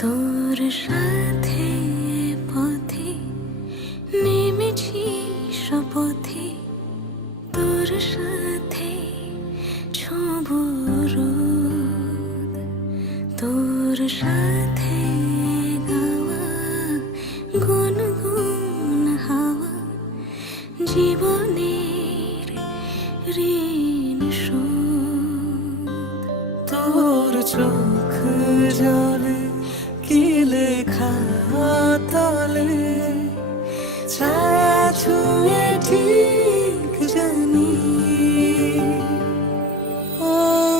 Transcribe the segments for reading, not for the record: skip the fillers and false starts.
তোর সাথে পথে নেমেছি শপথে, তোর সাথে ছোঁব রোদ, তোর সাথে গাওয়া গুনগুন হাওয়া জীবনের ঋণ শোধ। তোর চোখ জলে কি লেখা তলে, ছায়া ছুঁয়ে ঠিক জানি। ও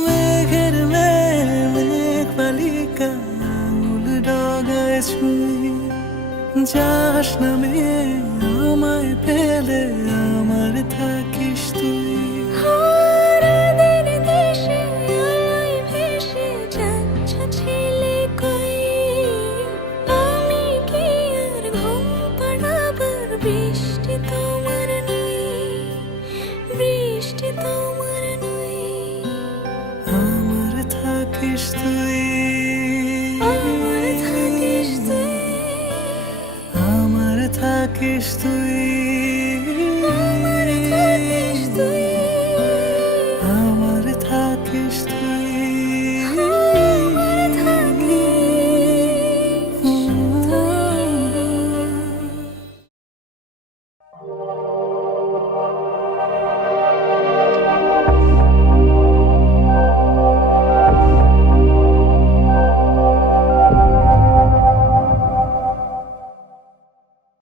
মেঘের মেঘ বালিকা আঙুল ডগায় ছুঁয়ে, যাস নামে আমায় পেলে আমার থাকিস তুই। বৃষ্টি তোমার নই, বৃষ্টি তোমার নই, আমার থাকিস তুই, আমার থাকিস তুই, আমার থাকিস তুই।